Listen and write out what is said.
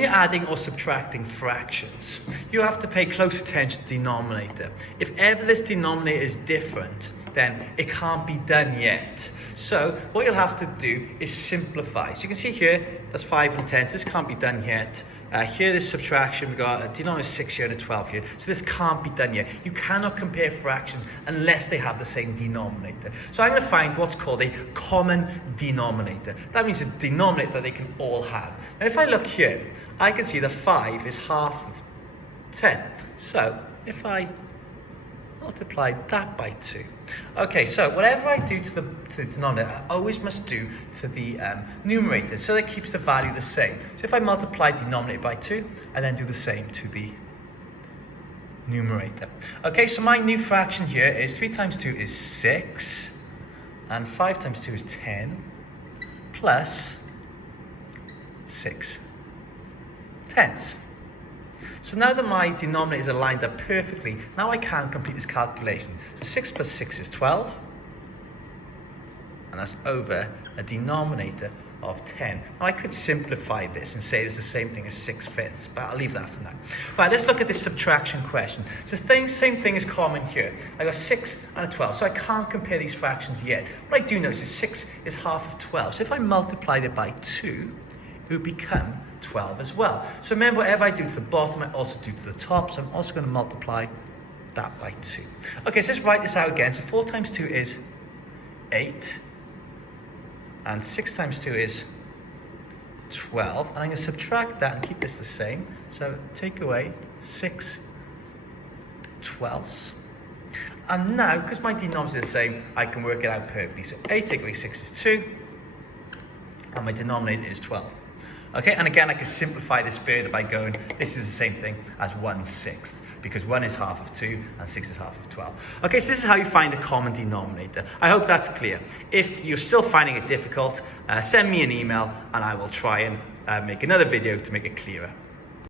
When you're adding or subtracting fractions, you have to pay close attention to the denominator. If ever this denominator is different, then it can't be done yet. So what you'll have to do is simplify. So you can see here, that's 5 and 10, so this can't be done yet. Here this subtraction, we've got a denominator 6 here and a 12 here, so this can't be done yet. You cannot compare fractions unless they have the same denominator. So I'm going to find what's called a common denominator. That means a denominator that they can all have. Now if I look here, I can see that 5 is half of 10. So if I multiply that by 2. Okay, so whatever I do to the denominator, I always must do to the numerator, so that keeps the value the same. So if I multiply denominator by 2, I then do the same to the numerator. Okay, so my new fraction here is 3 times 2 is 6, and 5 times 2 is 10, plus 6 tenths. So now that my denominators are lined up perfectly, now I can complete this calculation. So 6 plus 6 is 12, and that's over a denominator of 10. Now I could simplify this and say it's the same thing as 6/5, but I'll leave that for now. Right, let's look at this subtraction question. So the same thing is common here. I got 6 and a 12, so I can't compare these fractions yet. What I do notice is 6 is half of 12. So if I multiplied it by 2, it would become 12 as well. So remember, whatever I do to the bottom, I also do to the top. So I'm also going to multiply that by 2. Okay, so let's write this out again. So 4 times 2 is 8. And 6 times 2 is 12. And I'm going to subtract that and keep this the same. So take away 6 twelfths. And now, because my denominator is the same, I can work it out perfectly. So 8 take away 6 is 2. And my denominator is 12. Okay, and again, I can simplify this further by going, this is the same thing as 1/6, because 1 is half of 2 and 6 is half of 12. Okay, so this is how you find a common denominator. I hope that's clear. If you're still finding it difficult, send me an email and I will try and make another video to make it clearer.